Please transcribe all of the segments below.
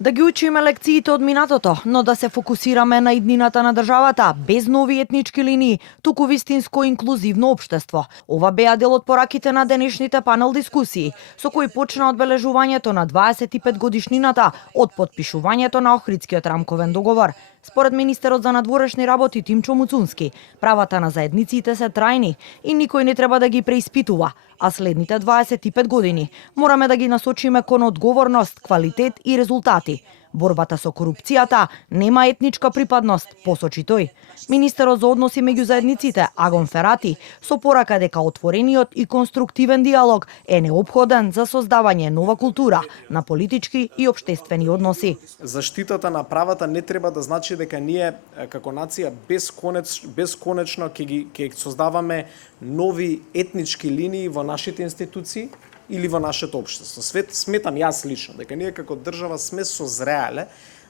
Да ги учиме лекциите од минатото, но да се фокусираме на иднината на државата, без нови етнички линии, туку вистинско инклузивно општество. Ова беа дел од пораките на денешните панел дискусии, со кои почна одбележувањето на 25 годишнината од потпишувањето на Охридскиот рамковен договор. Според министерот за надворешни работи Тимчо Муцунски, правата на заедниците се трајни и никој не треба да ги преиспитува, а следните 25 години мораме да ги насочиме кон одговорност, квалитет и резултати. Борбата со корупцијата нема етничка припадност, посочи тој. Министерот за односи меѓу заедниците Агон Ферати со порака дека отворениот и конструктивен диалог е неопходен за создавање нова култура на политички и општествени односи. Заштитата на правата не треба да значи дека ние како нација бесконечно ќе создаваме нови етнички линии во нашите институции или во нашето општество. Сметам јас лично дека ние како држава сме созреале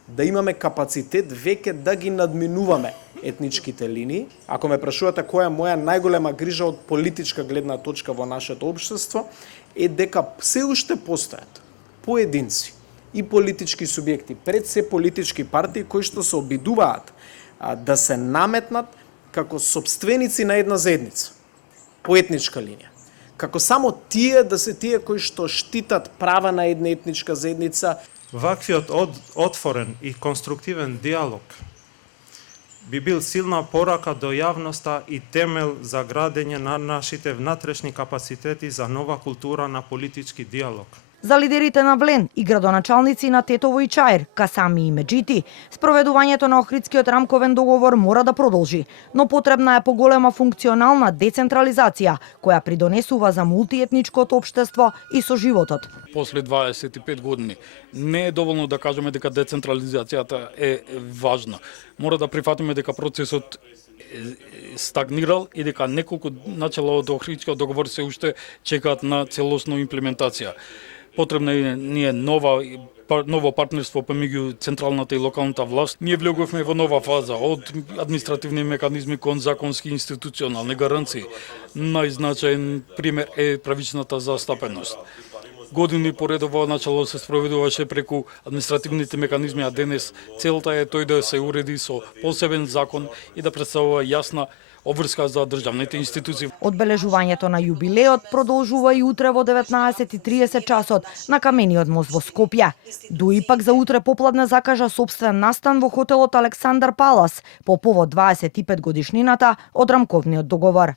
да имаме капацитет веќе да ги надминуваме етничките линии. Ако ме прашувате која е моја најголема грижа од политичка гледна точка во нашето општество, е дека се уште постојат поединци и политички субјекти, пред се политички партии кои што се обидуваат да се наметнат како сопственици на една заедница по етничка линија. Како само тие да се тие кои што штитат права на една етничка заедница. Ваквиот отворен и конструктивен диалог би бил силна порака до јавноста и темел за градење на нашите внатрешни капацитети за нова култура на политички диалог. За лидерите на Влен и градоначалници на Тетово и Чаир, Касами и Меджити, спроведувањето на Охридскиот рамковен договор мора да продолжи, но потребна е поголема функционална децентрализација, која придонесува за мултиетничкото општество и соживотот. После 25 години не е доволно да кажеме дека децентрализацијата е важна. Мора да прифатиме дека процесот стагнирал и дека неколку начала од Охридскиот договор се уште чекаат на целосно имплементација. Потребна е ние ново партнерство помеѓу централната и локалната власт. Ние влегувме во нова фаза од административни механизми кон законски институционални гаранции. Најзначаен пример е правичната застапеност. Години поредово начало се спроведуваше преку административните механизми, а денес целта е тој да се уреди со посебен закон и да представува јасна обврска за државните институции. Одбележувањето на јубилеот продолжува и утре во 19:30 часот на Камениот мост во Скопје. Дуи пак за утре попладне закажа сопствен настан во хотелот Александар Палас по повод 25 годишнината од рамковниот договор.